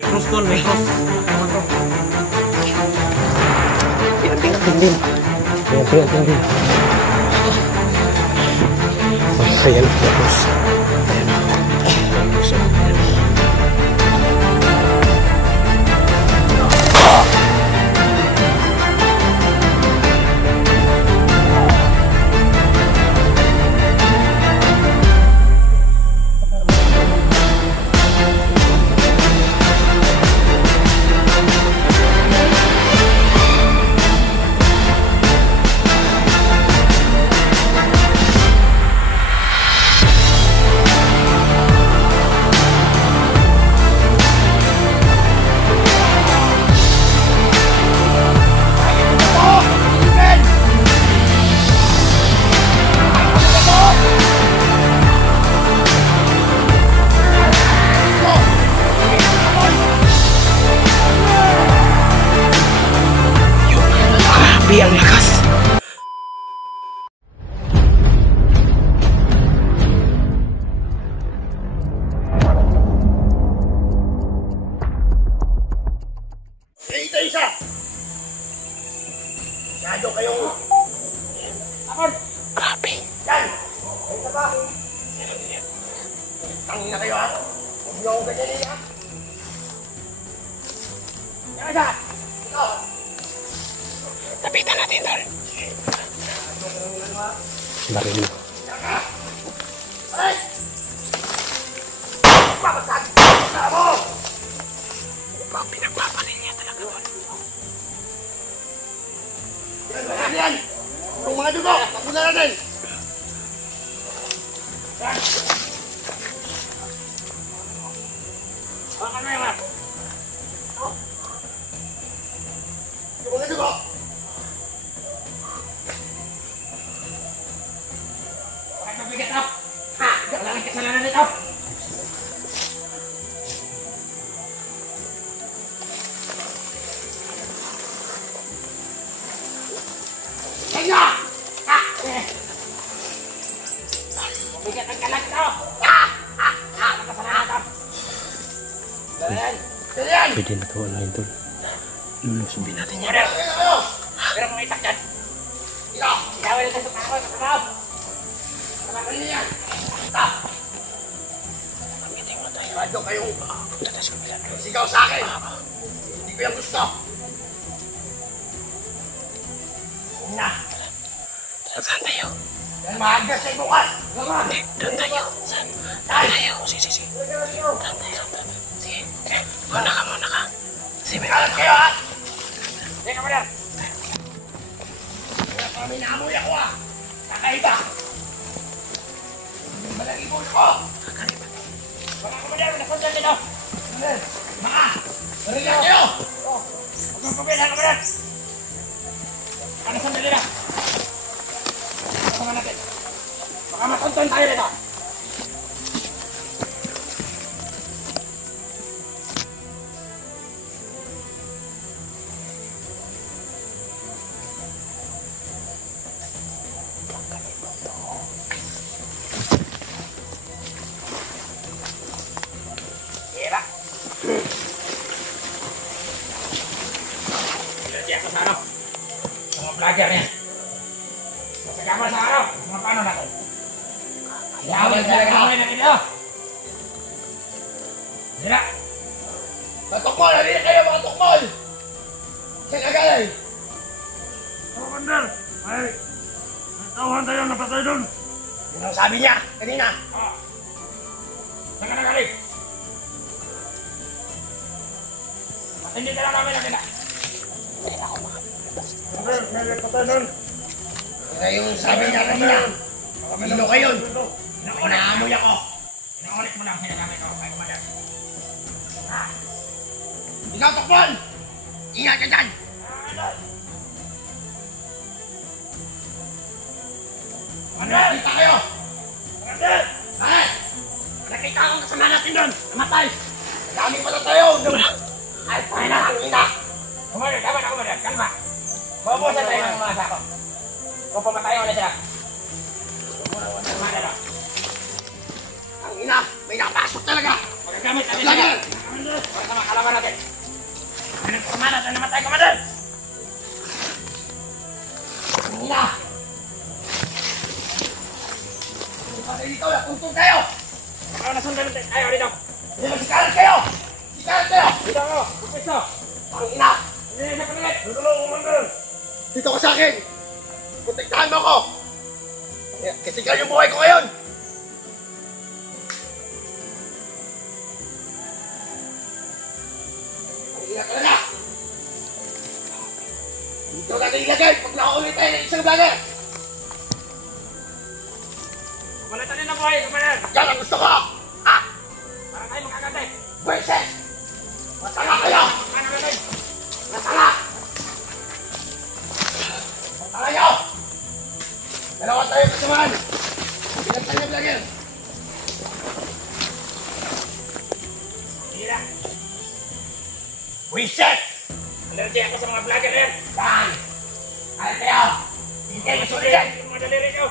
May cross doon, may cross. Pinag-pinag din. Pinag-pinag din. Ayan, cross. Ayan. So, ayan. Ang lakas. Ito isa. Masyado kayong takon. Grabe. Yan. Isa pa. Tangin na kayo ha. Huwag niyo akong ganyan ha. Yan isa. Ikaw. Lapitan natin, tol. Baril mo. Aray! Papasag! Papasag mo! Baka pinagpapanin niya talaga, tol. Yan! Yan! Itong mga dugo! Pagpuna natin! Yan! Baka na yan! Yung mga dugo! Bigat up! Ha! Wala nang kasalanan nito! Kaya! Ha! Bigat ang kalag ito! Ha! Ha! Ha! Ang kasalanan ito! Ganyan! Ganyan! Pwede na ito, ano yun, tol. Lulusubin natin yan. Pero kung itak dyan! Ikaw! Ikaw ay nagsasak ako! Sabaw! Salamat niya! Stop! Pamitin mo tayo. Radyo kayong Tatas ko bilang. sigaw sa akin! Hindi ko yung gusto! Una! Saan tayo? Dahil maagas sa'yo bukas! Hindi, doon tayo. Saan? Doon tayo. Sige. Doon tayo. Sige. Muna ka. Sige, may Kalat kayo ha! Sige ka muna! Kaya kami naamoy ako ha! Kakaiba! Malagi po ako! kakalipat. Mga kamadar, nasundan nito! Mga! Nariyan kayo! Huwag kang pabila, kamadar! Nasundan nila! Pasangan natin! Baka matunton tayo nito! Belajar niya. Kasama sa araw, mga paano natin? Yawal talaga namin natin ito. Dira! Matukmol! Halina kayo mga tukmol! Saan ka galing? Commander! Ay! Nagtauhan tayo napatay doon! Yun ang sabi niya kanina. Saan ka nagaling? Matindi ka lang namin natin ah! Commander! May napatay doon! Kaya yung sabi niya kanina. Sino kayo? Inaamoy ako. Inuulit mo lang sinagamit ko kay Commander. Ikaw tukmol! Ingat ka dyan! Nakita kayo! Commander! Bakit? Nakita akong kasama natin doon! Namatay! Dami pala tayo! Ay, tayo na ang ina! Commander, tama na Commander, kalma! Mabubusan tayo ng mga sako. Kung pamatayin mo na sila. Ang ina! May napasok talaga! Magagamit natin Lager! sila! Para sa mga kalaban natin. Ano yung kumanas na namatay, Commander? Ang ina! Patay dito, nakuntong kayo! Baka nasundan natin tayo dito. Hindi magsikalat kayo! Sikalat kayo! Dito ako, pupwesto! Ang ina! Hindi na panalit! Tulong, Commander! Dito ka sa akin! Protektahan mo ako! Katigal yung buhay ko ngayon! Ang ina ka na! Dito natin ilagay pag nakaulit tayo ng isang vlogger! Palitan din ang buhay, Commander! Yan ang gusto ko! Ah! Para tayo makakantay! Pwesek! Matala kayo! Matala! Matala nyo! Dalawa tayo kasamahan! Bilang tayo vlogger! Sige na! Pwesek! Alerti ako sa mga vlogger na yan! Yan! Kaya kayo! Hindi kayo masunod yan! Yung mga daliri nyo!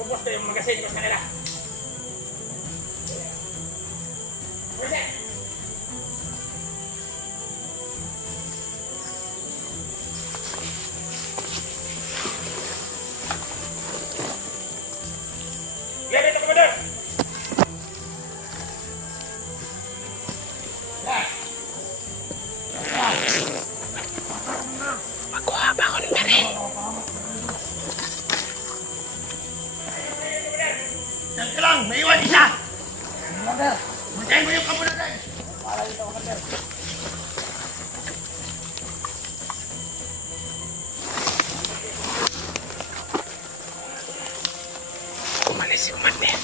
Ubos na yung magasin ko sa kanila. Pwede! Yan dito, Commander! Magkuha ba ako ng baril? Diyan ka lang! May iwan isa! Commander! Muntayin mo yung kapunan! Para dito, Commander! Umalis si Commander.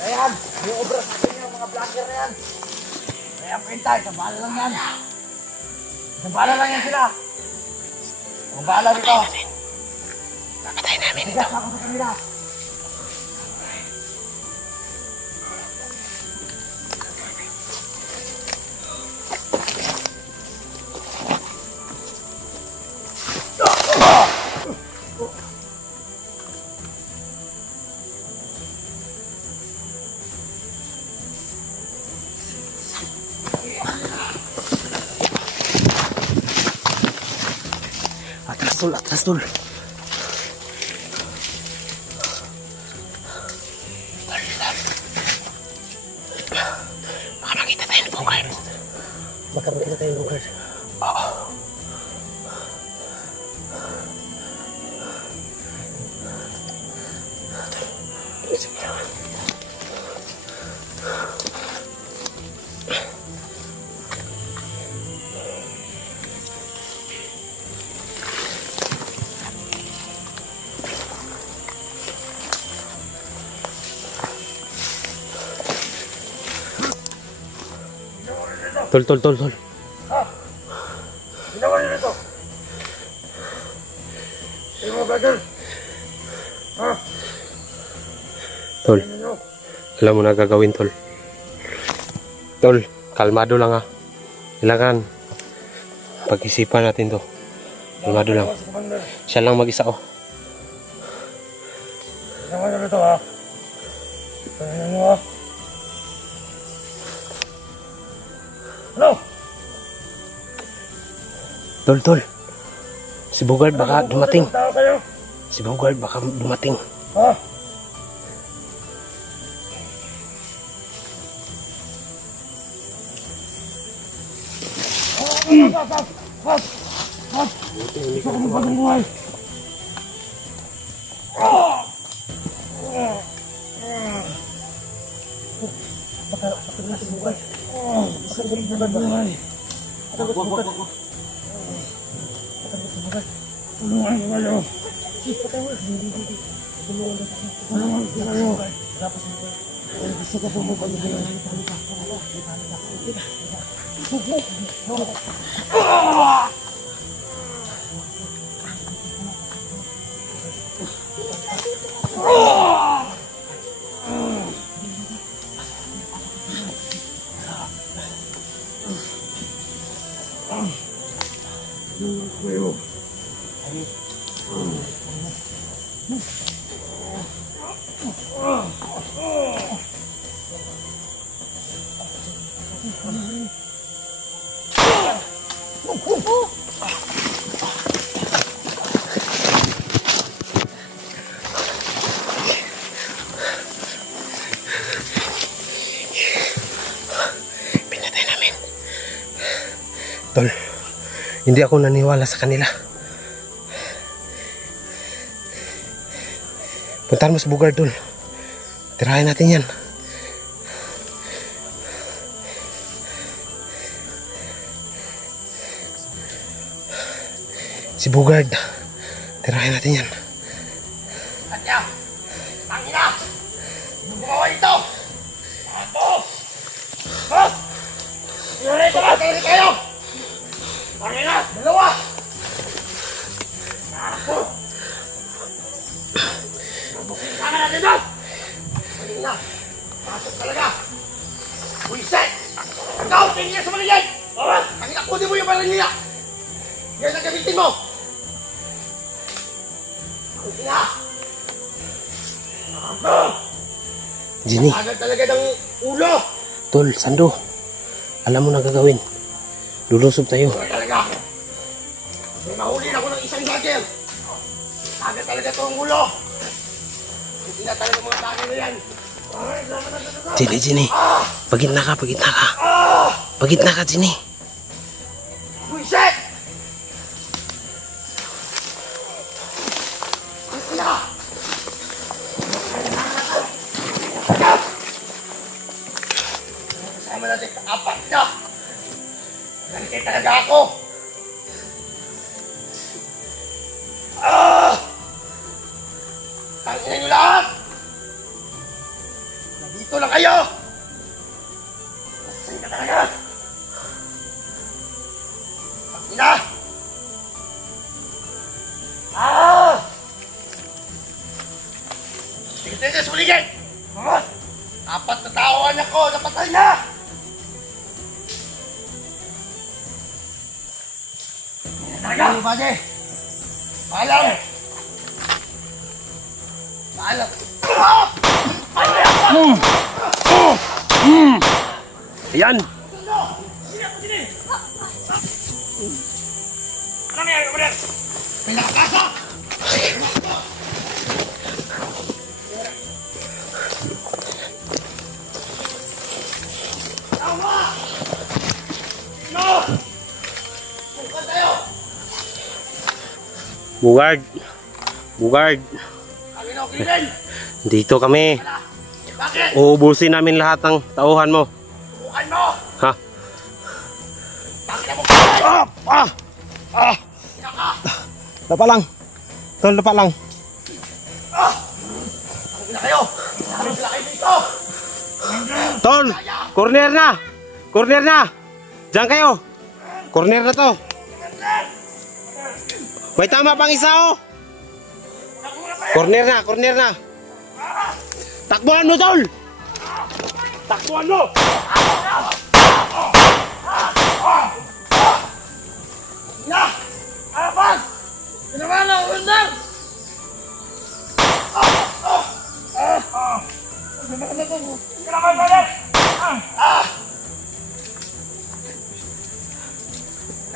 Ayan! Yung obra sa atin yung mga vlogger na yan! Kaya pintay! Sa bala lang yan! Sa bala lang yan sila! Ang bala dito! Patay namin ito. Bigas ako sa kanila! Atras tol. Baka makita tayo ng bungkard. Baka makita tayo ng bungkard. Oo. Tol. Ha? Ginawa niyo nito? Yung mga vlogger? Ha? Tol, Ninyo? alam mo na gagawin, Tol. Tol, kalmado lang ha. Kailangan pag-isipan natin to. Kalmado lang. Si Commander. Siya lang mag-isa oh. Ginawa niyo nito ha? Tingnan niyo ha? Ano? Tol. Si Bogart baka dumating. Tao kayo? Si Bogart baka dumating. Ha? Gusto ko magpagong buhay. Tulungan ko kayo. Tulungan ko kayo. Gusto ko po magpagbuhay. Pinatay namin. Tol, hindi ako naniwala sa kanila. Puntahan mo sa Bugard, Tol. Tirahin natin yan. Si Bugard. Tirahin natin yan. Kanya! Tangina! Ano gumawa ito? Ako! Ha? Ito ba? Tangina kayo! Tangina! Dalawa! Ako! Bukin ka natin doon! Tangina! Pasok talaga! Buiset! Ikaw! Tingin sa maligay! Tangina! Kunin mo yung barang niya! Yan ang gamitin mo! Tangina! Jenny. Agad talaga ng ulo! Tol, Sando. Alam mo na gagawin. Lulusob tayo. Talaga! May mahuli na ako ng isang bagel! Agad talaga ito ang ulo! Hindi na talaga mga bagel na yan! Jenny, Jenny. Pagitna ka, pagitna ka. Pagitna ka, Jenny. Buiset! Tangina! Kasama natin apat na! Galikay talaga ako! Tangina nyo lahat! Nandito lang kayo! Saan ka talaga? Tangina! Tingnan ka sa paligid! Apat na tao anak ko, napatay na! Talaga! Ano ba, Jay? Paalam! Paalam! Ayan. Ano nangyari, Commander? Pinakapasok! Tama! No! Bukan tayo! Bugard. Bugard. Kami na, Cleveland! Dito kami. Bakit? Uubusin namin lahat ng tauhan mo. Bukan mo! Ha? Bakit na mo kayo? Lapa lang. Tol, lapa lang. Bakit na kayo? Sabi sila kayo dito! Tol, corner na. Corner na. Diyan kayo. Corner na to. May tama pang isa, oh. Corner na, corner na. Takbuhan mo, Tol. Takbuhan mo! Na! Arapan! Ginawa na, Wendel! Kailangan ba yan?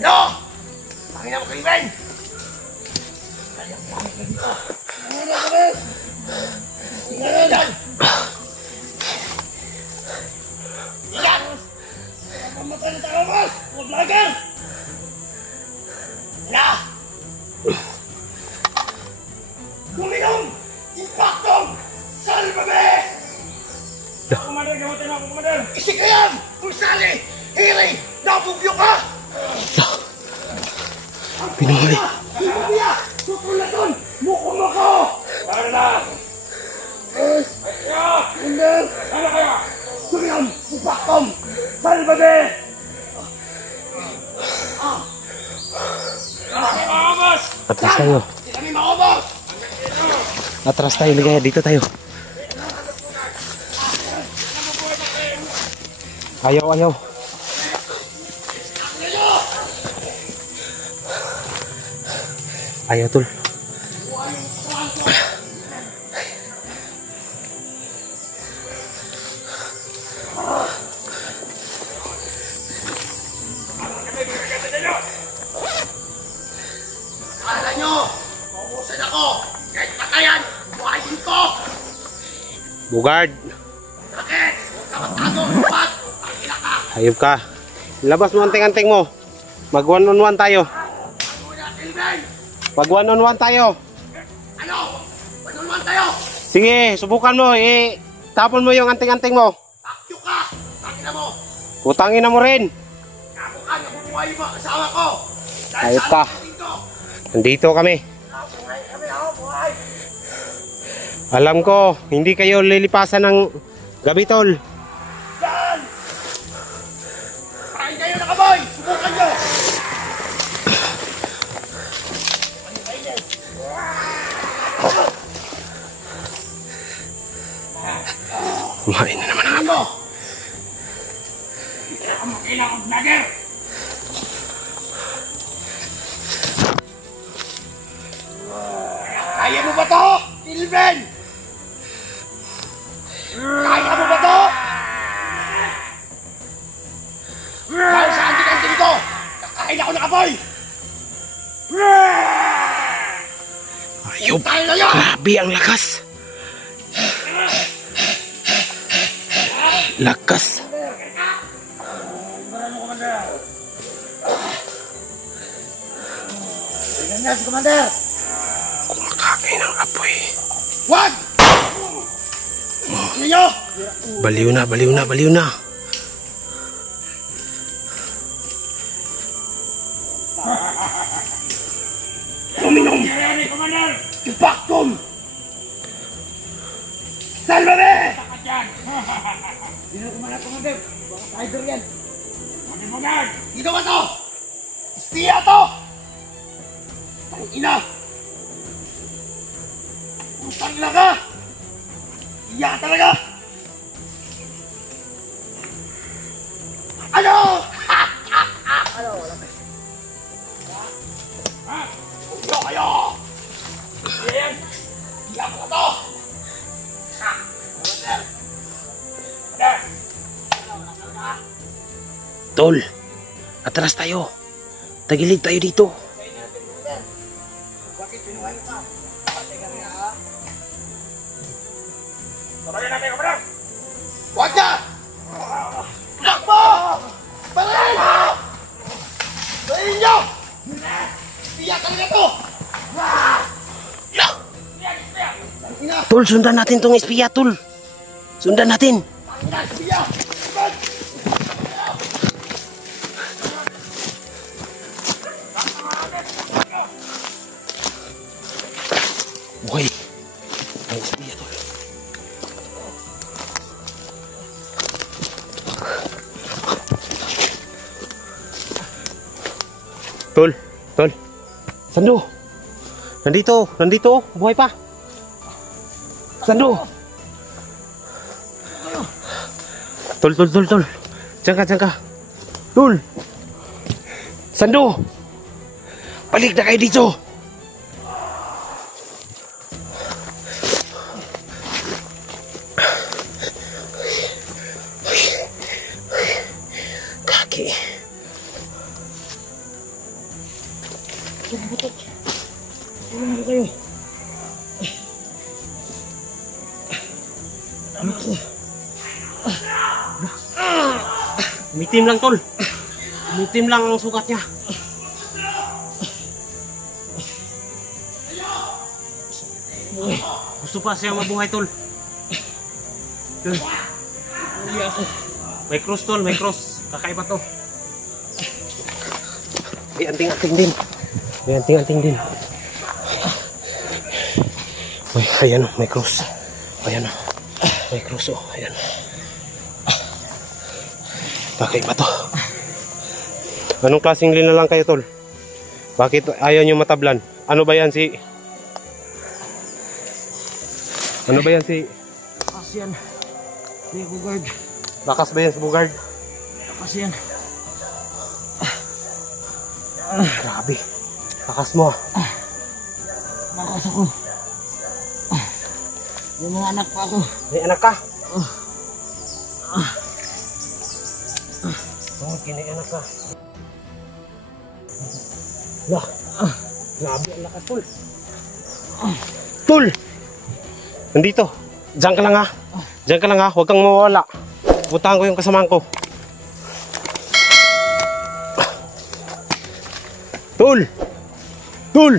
Ano? Tangina mo, Cleveland! Kaya ang gamit na dito. Ano, Cleveland? Tingnan yan! Iyan! Mamatay na tayo, boss! Mga vlogger! Na! Guminom! Impactong! Salvame! Commander, gamutin ako, Commander! Isikayam! Pulsali! Hiri! Nabugyo ka! Pinuhuli. Kuya! Sutulaton! Muko-muko! Tara na! Wendel! Ano kaya? Guminom! Impactong! Salvame! Mga boss! Atras tayo. Hindi kami maubos! Atras tayo, ligaya. Dito tayo. Ayaw, ayaw. Ayaw, Tol. Bugard. Bakit? Huwag ka magtago, lupat! Tangina ka! Hayop ka. Labas mo anting-anting mo. Mag 1-on-1 tayo. Ano na, Kelvin? Pag 1-on-1 tayo. Ano? Panulman tayo! Sige, subukan mo. Tapon mo yung anting-anting mo. Pakyo ka! Tangina mo! Utangin na mo rin. Ako ka, nabubuhay mo ang asawa ko! Dahil Hayop sa ka. ating ko! Nandito kami. Buhay kami, ako, buhay! Alam ko, hindi kayo lilipasan ng gabi, tol. Yan! Kain kayo na kaboy! Subukan nyo! Kumain na naman. Ano? Ako makailang ang vlogger! Kaya mo ba to? Kelvin! Kaya mo ba to? Dahil sa anting-anting ko, kakain ako ng apoy! Ayop. Tayo na yun! Grabe ang lakas. Lakas. Ganyan si Commander! Kumakain ng apoy. Wag! Ano nyo? Baliw na, baliw na, baliw na. Tuminom! Impactum! Salvame! Sino kumana, Commander? Baka tiger yan. Sino ba to? Espiya to! Tangina! Utang na ka! Iya ka talaga! Ano? Ano? Wala pa. Uyo kayo! Yan! Iya ko to! Tol, atras tayo. Tagilid tayo dito. Bakit pinuhay ka? Kabayan natin, kabayan! Huwag na! Takbo! Balayin mo! Balayin nyo! Iyak talaga to! Tangina! Tol, sundan natin tong espiya, tol. Sundan natin. Tangina! Espiya! Bad! Buhay. Ang espiya, tol. Tol, tol. Sando. Nandito, nandito. Buhay pa. Sando. Tol, tol, tol, tol. Diyan ka, diyan ka. Tol. Sando. Balik na kayo dito. Kaki. Tulungan ko kayo. Umitim lang, tol. Umitim lang ang sugat niya. Gusto pa siya mabuhay, tol. Tol. May cross, tol. May cross. Kakaiba to. May anting-anting din. May anting-anting din. May, ayan o. May cross. Ayan o. May cross o. Ayan. Kakaiba to. Anong klaseng lina lang kayo, tol? Bakit ayaw nyo matablan? Ano ba yan si... Ano ba yan si... Lakas yan. Hindi ko guard. Lakas ba yan si Bugard? Lakas yan. Grabe. Lakas mo ah. Lakas ako. May mga anak pa ako. May anak ka? Oh, kinay anak ka. Lah. Grabe ang lakas, tol. Tol! Nandito. Diyan ka lang ha. Diyan ka lang ha, huwag kang mawala. Puntahan ko yung kasamahan ko. Tol! Tol!